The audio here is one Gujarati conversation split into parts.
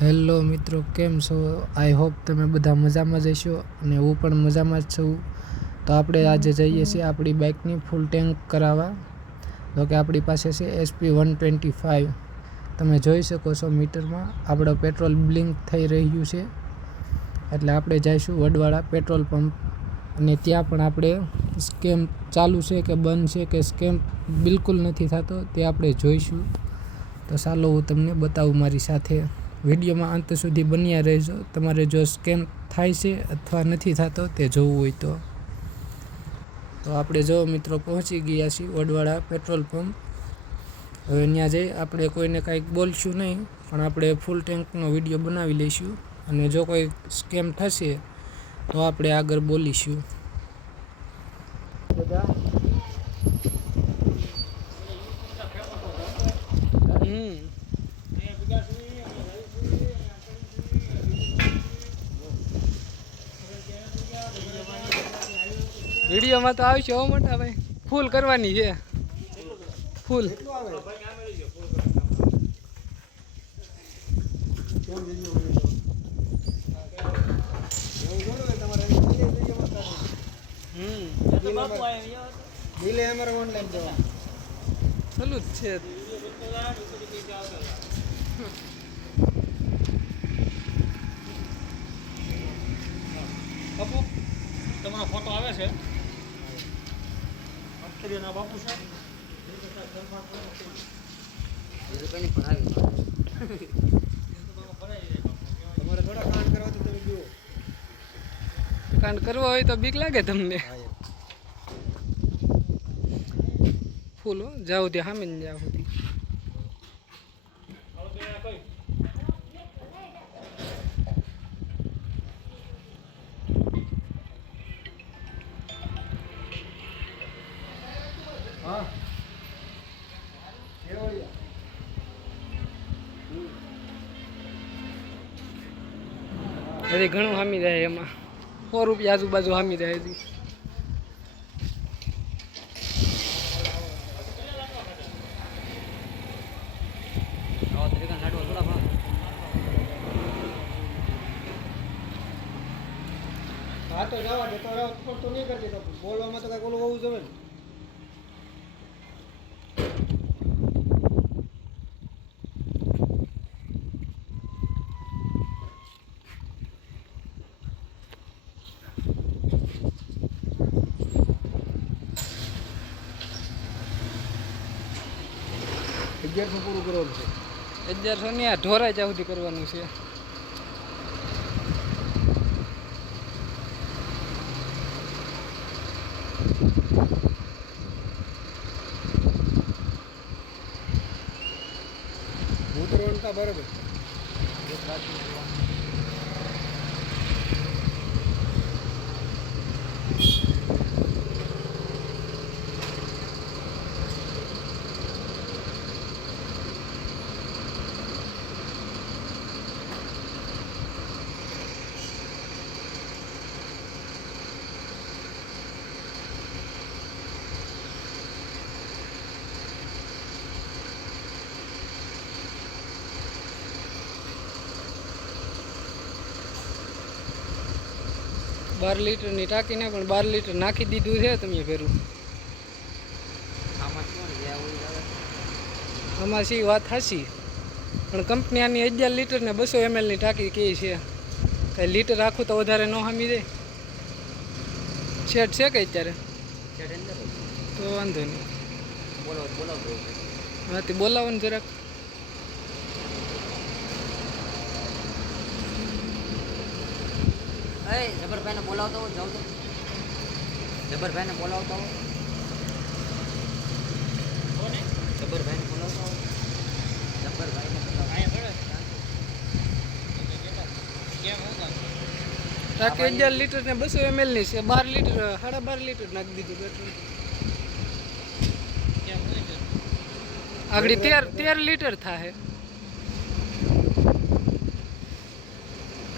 હેલો મિત્રો, કેમ છો? આઈ હોપ તમે બધા મજામાં જ હશો અને હું પણ મજામાં જ છું. તો આપણે આજે જઈએ છીએ આપણી બાઇકની ફૂલ ટેન્ક કરાવવા. તો કે આપણી પાસે છે SP125. તમે જોઈ શકો છો મીટરમાં આપણો પેટ્રોલ બ્લિંક થઈ રહ્યું છે. એટલે આપણે જઈશું વડવાળા પેટ્રોલ પંપ અને ત્યાં પણ આપણે સ્કેમ ચાલુ છે કે બંધ છે કે સ્કેમ બિલકુલ નથી થતો તે આપણે જોઈશું. તો ચાલો હું તમને બતાવું મારી સાથે. વિડીયોમાં અંત સુધી બન્યા રહેજો. તમારે જો સ્કેમ થાય છે અથવા નથી થતો તે જોવું હોય તો આપણે જો મિત્રો પહોંચી ગયા છીએ વડવાળા પેટ્રોલ પંપ. હવે ત્યાં જઈ આપણે કોઈને કાંઈક બોલશું નહીં, પણ આપણે ફૂલ ટેન્કનો વિડીયો બનાવી લઈશું અને જો કોઈ સ્કેમ થશે તો આપણે આગળ બોલીશું. વિડીયોમાં તો આવશે હો મોટા ભાઈ, ફૂલ કરવાની છે. ફૂલ ચાલુ જ છે. બાપુ તમારો ફોટો આવે છે અખરીના બાપુ છે તમારે થોડા કાંડ કરવા તો તમે જુઓ. કાંડ કરવા હોય તો બીક લાગે તમને. ફૂલ જાવ ત્યાં સામે ને જાવ સુધી. હા હજી ઘણું હામી જાય એમાં. 100 રૂપિયા આજુબાજુ હામી જાય હજી. હા તો જવા દે, તો તો નહીં કરતી, તો બોલવામાં તો કઈ ઓલું હોવું જોઈએ ને. પૂરું કરવાનું છે. 1100 ની આ ઢોરાય ત્યાં સુધી કરવાનું છે. ઉતરવાનું બરાબર. બાર લીટરની ટાંકીને પણ 12 લીટર નાખી દીધું છે તમે ભેરું. આમાં સી વાત હાસી, પણ કંપની આની 11 લીટર ને 200 ml ની ટાંકી કહે છે. કાંઈ લીટર રાખું તો વધારે ન હામી જાય. શેડ છે કે અત્યારે તો વાંધો નહીં. હા તે બોલાવો ને જરાક. જબરભાઈને બોલાવતો હો, જાઉં તો જબરભાઈને બોલાવતો હો, જબરભાઈને બોલાવતો હો, જબરભાઈને ટાંકી 11 લીટર ને 200 ml ની છે. 12 લીટર 12.5 લીટર નાખી દીધું પેટ્રોલ. આગળ 13 લીટર થાય.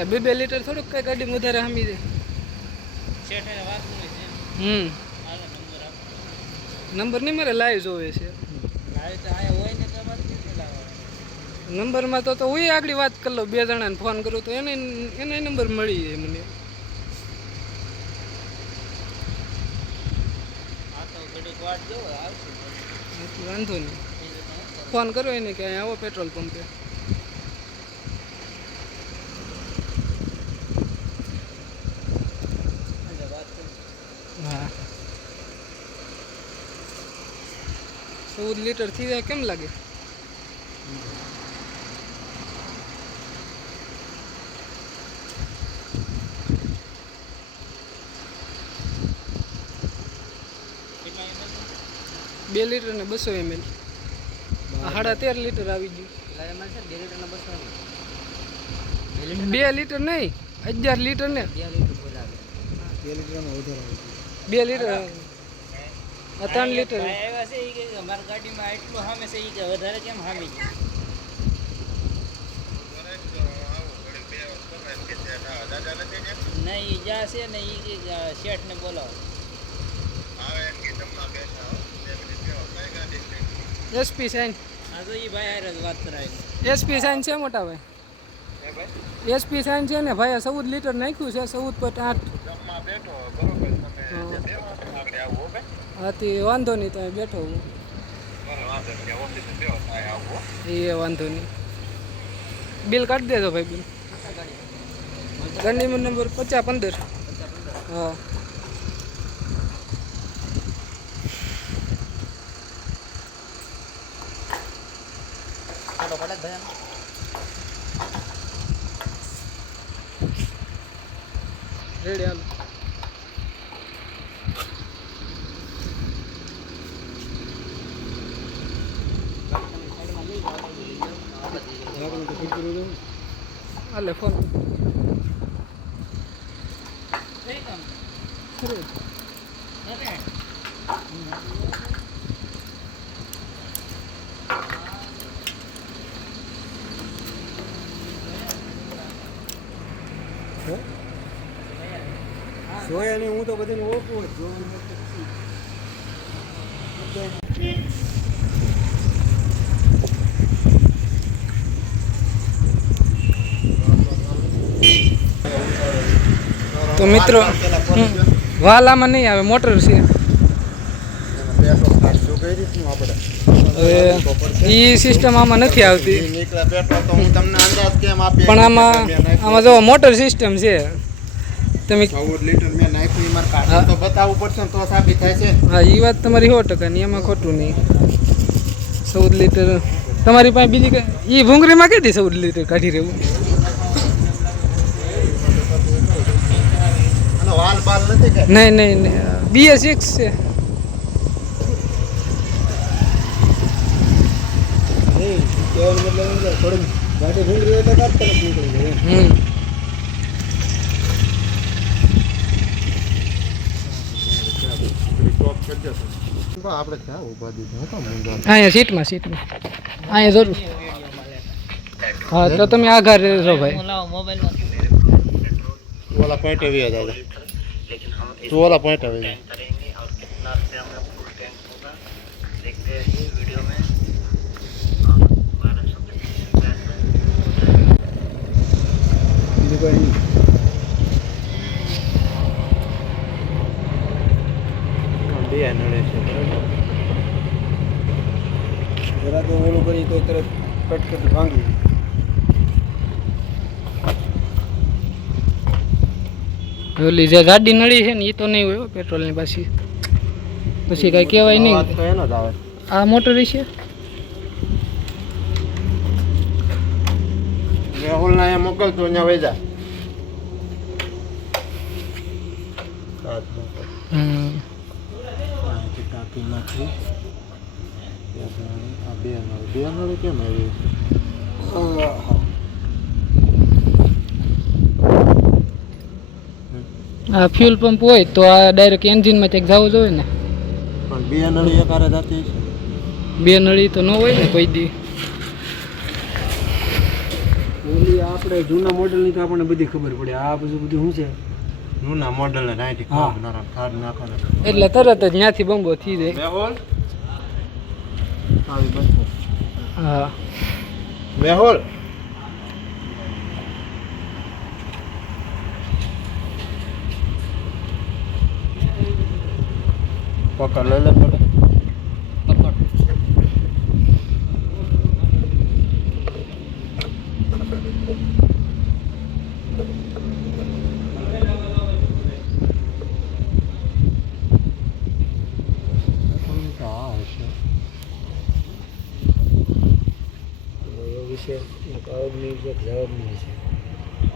કઈ 2 લીટર થોડુંક કઈ ગાડી વધારે હામી જાય. નંબર નહીં મારે લાઈવ જોવે છે. નંબરમાં તો હું આગળ વાત કરી લઉં, 2 જણાને ફોન કરું તો એને નંબર મળી જાય મને. વાંધો નહીં, ફોન કરો એને કે અહીંયા આવો પેટ્રોલ પંપે. હા 14 લીટર થઈ જાય કેમ લાગે? બે લીટર ને 200 ml. 13.5 લીટર આવી ગયું. 2 લીટર નહીં, 11 લીટર ને 2 લીટર 3 લીટર. અમારી ગાડીમાં એટલું સામે છે ઈ કે વધારે કેમ સામી નહીં જા છે ને ઈ કે શેઠ ને બોલાવો. એસપી સાઈન આ તો ઈ ભાઈ હારે જ વાત કરાવી. એસપી સાઈન છે મોટા ભાઈ, એસપી સાઈન છે ને ભાઈ. 14 લીટર નાખ્યું છે, 14.8. હાથી વાંધો નહીં, તમે બેઠો હું એ વાંધો નહીં. બિલ કાઢી દેજો ભાઈ. બિલ ગાડીનો નંબર 5015. હા રેડી હાલો. હાલે ફોન જોયા નહીં, હું તો બધાને ઓળખું જ. તો મિત્રો વાલામાં નહીં આવે, મોટર છે. હવે એ સિસ્ટમ આમાં નથી આવતી, પણ આમાં જો મોટર સિસ્ટમ છે. તમે 14 લીટર મેં નાખ્યું, મારે કાઢી તો બતાવવું પડશે ને તો સાબિત થાય છે. હા એ વાત તમારી 100% ની, એમાં ખોટું નહીં. 14 લીટર તમારી પાસે બીજી કઈ એ ભૂંગળીમાં કીધી 14 લીટર કાઢી રહેવું. વાલ બાલ નથી કે નહીં નહીં BS6 છે. થોડી ગાડી ભૂંગળી હોય તો કાઢતા નથી નીકળી જાય. આપણે ક્યાં ઉભા દીધા અહીંયા સીટમાં અહીંયા જરૂર. હા તો તમે આઘા રહેજો ભાઈ. वाला पॉइंट भी आ जाएगा, तो वाला पॉइंट आ जाएगा. जरा तो वो लोग करी तो तरफ कट कर भांगी. ઓલી જે ગાડી નળી છે ને એ તો નહીં હોય પેટ્રોલની પાછી, પછી કાંઈ કહેવાય નહીં. તો એનો જ આવે. આ મોટર છે મેહુલ ના અહીંયા મોકલતો અહીંયા વેજા. ટાંકી નાખી આ બે નળી કેમ આવી? આ ફ્યુલ પંપ હોય તો આ ડાયરેક્ટ એન્જિનમાં ચેક જવું જોઈએ ને. પણ બે નળી એકારે જતી છે. 2 નળી તો ન હોય ને કોઈ દી. ઓલી આપણે જૂના મોડેલની તો આપણને બધી ખબર પડે. આ બધું શું છે જૂના મોડેલ ને 90 ખાડ નાખવાના, એટલે તરત જ ત્યાંથી બંબો થઈ જાય. મેહુલ આવી બસ. હા મેહોલ પકડ લઈ લે પકડ વિશે આવકની છે જવાબની છે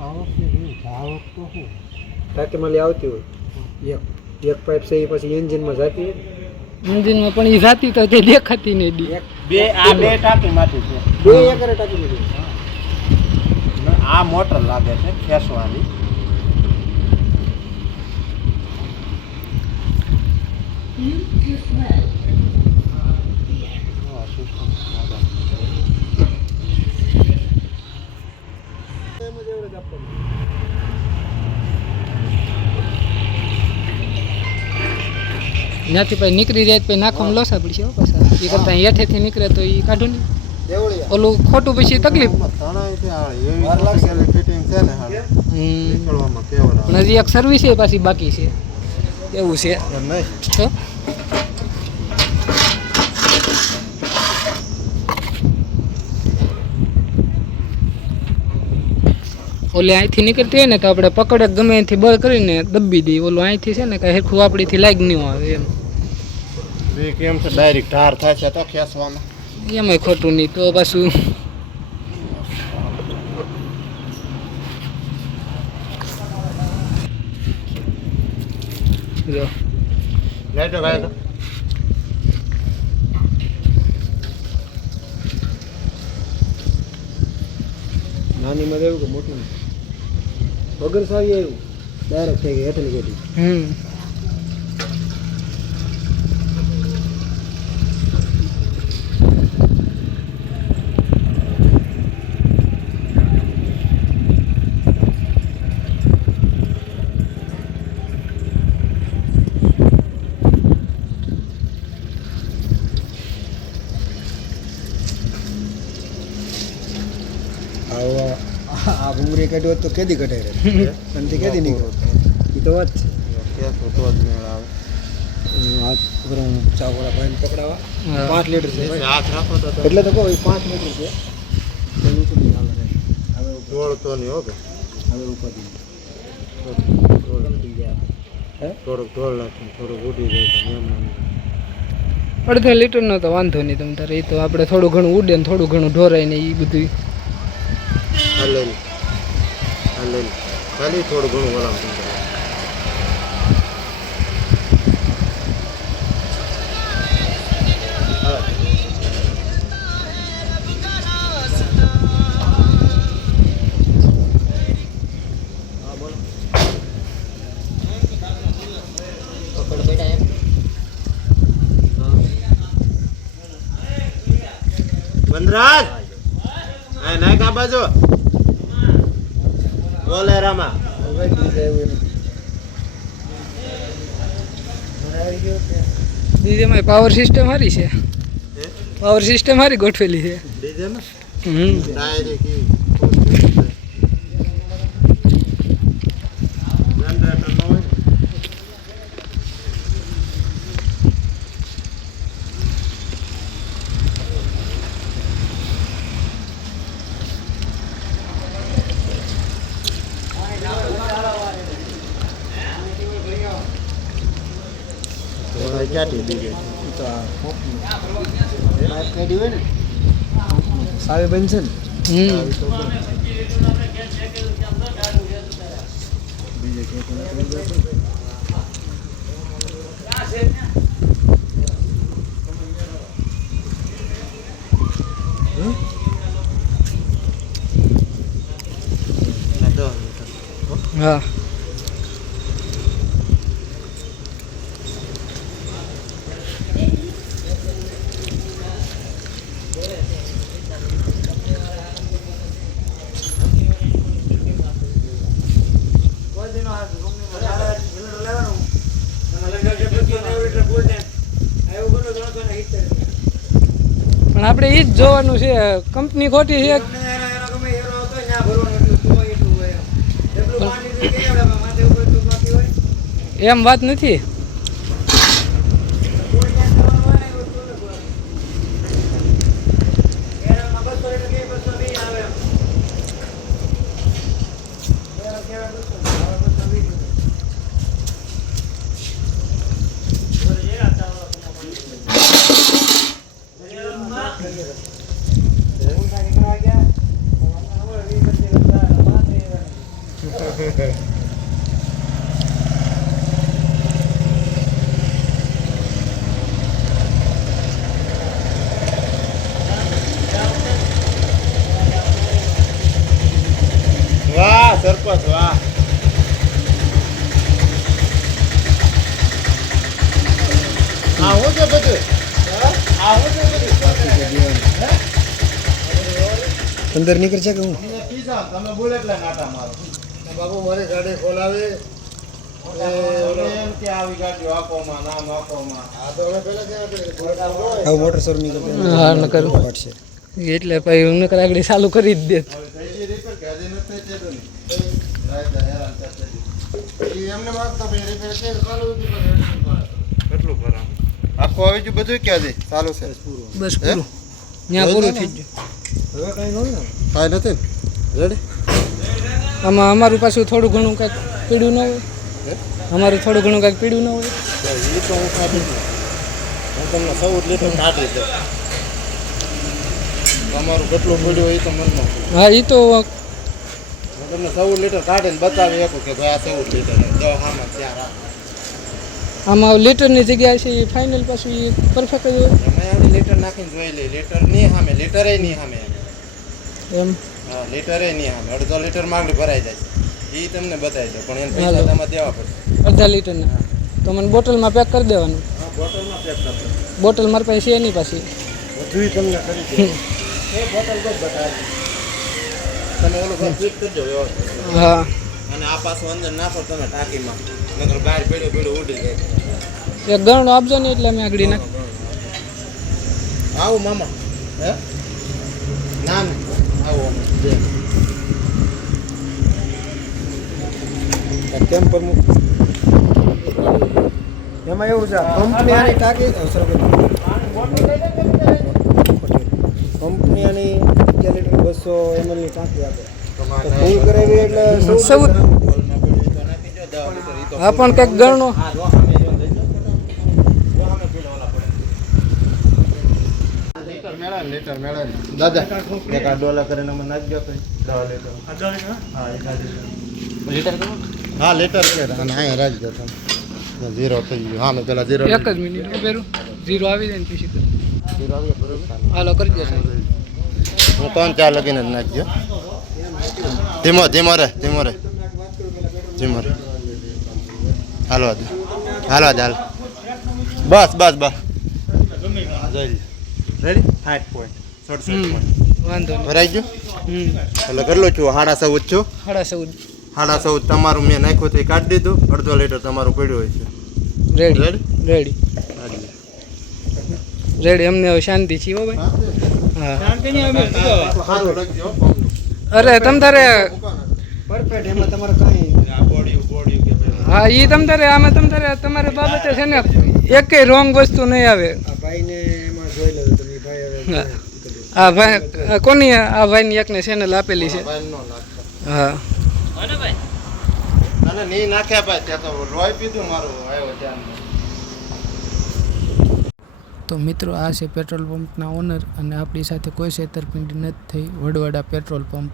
આવક તો શું ટાંકીમાં આવતી હોય એક પાઇપ છે એ પછી એન્જિનમાં જતી હોય એન્જિનમાં પણ એ જાતી તો તે દેખાતી નહીં દી બે ટાંકીમાંથી છે બે એકરે ટાંકીમાંથી આ મોટર લાગે છે ખેંચવાની ત્યાંથી પછી નીકળી જાય તો પછી નાખવામાં લોસા પડશે હો પાછા એ કરતાં હેઠેથી નીકળે તો એ કાઢું નહીં ઓલું ખોટું પછી તકલીફ પણ હજી એક સર્વિસ છે પાછી બાકી છે એવું છે તો ઓલી અહીંથી નીકળતી હોય ને તો આપણે પકડે ગમે અહીંથી બળ કરીને દબી દઈએ ઓલું અહીંથી છે ને કાંઈ હેરખું આપણીથી લાગ નહીં આવે એમ કેમ છે ડાયરેક્ટ ધાર થાય છે તો ખેંચવામાં એમાંય ખોટું નહીં તો પાછું જો લાઈટો ગાય નાની માં એવું કે મોટી વગર સારી આવ્યું ડાયરેક્ટ થઈ ગઈ હેઠળ ગઈ આ ભૂંગળી કાઢ્યો તો કેદી કઢાઈ રહે અને તે કેદી નીકળો એ તો વાત છે તો જ મેળ આવે હાથ ઉપર ચાવડા ભાઈને પકડાવા 5 લીટર છે હાથ રાખો તો એટલે તો કહો 5 લીટર છે એનું તો નહીં હાલે હવે દોડતો નહીં હો હવે ઉપર થોડુંક ઢોળ નાખીને થોડુંક ઉડી જાય તો મેમ અડધો લીટરનો તો વાંધો નહીં તમ તારે એ તો આપણે થોડું ઘણું ઉડે ને થોડું ઘણું ઢોરાય ને એ બધું હલેલી ખાલી થોડું ઘણું વળામ વનરાજ આ નાય કા બાજુ બોલે રામા ડીજેમાં પાવર સિસ્ટમ સારી છે પાવર સિસ્ટમ સારી ગોઠવેલી છે ડીજે ને ડાયરેક્ટ જનરેટર નો હોય ક્યાંથી દીધી તો કાઢી હોય ને સાવે બનશે ને હા પણ આપણે એ જ જોવાનું છે, કંપની ખોટી છે. તમને એનો ગમે હેરો આવતો હોય ને આ ભરવાનું એટલું હોય એટલું હોય એમ. એટલું પાણી તો કે આવે માથે ઉપર એટલું બાકી હોય. એમ વાત નથી. કોઈ ક્યાં જવાનું હોય ને એવું થોડું હોય. હેરામાં 200 એટલે કે 220 આવે એમ. હેરા કેવા 200 આવે 220. વાહ સરપંચ વાહ. આ હું છે બધું આ હું છે બધું અંદર નીકળશે કે હું પીઝા તમે બોલે એટલે નાટા મારો બાબુ મારી ગાડી ખોલાવી એમ કે આવી ગાડી વાપોમાં ના વાપોમાં આ તો હવે પહેલા કેવા કરે હવે મોટર શરૂ નીકળશે હા ન કરું પાડશે એટલે પછી હું નકર આગળ ચાલુ કરી જ દેત. હવે થઈ રિપેર કે હજી નથી થઈ તો નહીં રાજા હેરાન કરતા હતી એમને વાગતો ભાઈ રિપેર છે ચાલુ હતી પણ કેટલું ભરામ આખું આવી ગયું બધું ક્યાં છે ચાલુ છે બસ પૂરું ત્યાં પૂરું થઈ ગયું. હવે કઈ ન હોય ને કાંઈ નથી રેડી આમાં અમારું પાછું થોડું ઘણું કાંઈક પીડ્યું ન હોય. અમારું થોડું ઘણું કાંઈક પીડ્યું ન હોય. એ તો હું કાઢી દઉં હું તમને 14 લીટર કાઢી દઉં તમારું કેટલું પડ્યું હોય એ તો મનમાં હા એ તો હું તમને 14 લીટર કાઢીને બતાવી શકું કે ભાઈ આ 14 લીટર દો હામાં ત્યાં રાખ આમાં લીટરની જગ્યા છે એ ફાઇનલ પાછું એ પરફેક્ટ જ હોય અમે આવી લીટર નાખીને જોઈ લઈ લીટર નહીં સામે લીટરે નહીં સામે એમ. હા લીટરે નહીં સામે અડધો લીટર માંગડી ભરાઈ જાય છે એ તમને બતાવી દો પણ એને પૈસા હાલો. તમારે દેવા પડશે અડધા લીટરના તો મને બોટલમાં પેક કરી દેવાનું. હા બોટલમાં પેક કરજો બોટલ મારી પાસે છે નહીં પાછી. બધું તમને કરી દે એ બોટલ જ બતાવી તમે ઓલું ઘર ફિટ કરજો વ્યવસ્થિત હા અને આ પાછું અંદર નાખો તમે ટાંકીમાં નકર બહાર ભેડું ભેડું ઉડી જાય એક ગણો આપજો ને એટલે અમે આગળ નાખ. આવું મામા હે ના ના આવો અમે બે કેમ પ્રમુખ એમાં એવું છે કંપની આની ટાંકી કંપની આની 1 લીટર 200 ml ની ટાંકી આપે તો ફૂલ કરાવી એટલે 14 હા પણ કંઈક ગણો દાદા એક આ ડોલા કરીને અમે નાખી ગયો 10 લીટર હા લીટર છે અને અહીંયા રાખી દો તમે ઝીરો થઈ ગયું હા મેં પેલા ઝીરો એક જ મિનિટ પેરું ઝીરો આવી જાય ને પછી કર. ઝીરો આવી ગયો બરોબર હાલો કરી દો સાહેબ. હું 3-4 લગીને જ નાખજો ધીમો ધીમો રે ધીમો રે ધીમો રે હાલો દે હાલો દે હાલ બસ બસ બસ જોઈ રેડી 60 પોઈન્ટ 67 પોઈન્ટ વાંધો નહીં. ભરાઈ ગયું એટલે કેટલું છું 14.5 છું 14.5 14.5 તમારું મેં નાખ્યું તો એ કાઢી દીધું અડધો લીટર તમારું પડ્યું હોય છે રેડી રેડી રેડી રેડી અમને હવે શાંતિ છે હો ભાઈ. હા સારું લખજો અરે તમ તારે પરફેક્ટ એમાં તમારે કઈ બોડી કે ભાઈ હા એ તમ તારે આમાં તમ તારે તમારે બાબતે છે ને એકેય રોંગ વસ્તુ નહીં આવે. આ ભાઈને એમાં જોઈ લેજો તમે ભાઈ હવે હા. આ ભાઈ આ કોની આ ભાઈની એકને ચેનલ આપેલી છે. ભાઈ નો નાખતો હા અને નહીં નાખ્યા ભાઈ ત્યાં તો લોહી પીધું મારું આવ્યો ત્યાં તો મિત્રો આ છે પેટ્રોલ પંપના ઓનર અને આપણી સાથે કોઈ છેતરપિંડી નથી થઈ. Vadvada petrol pump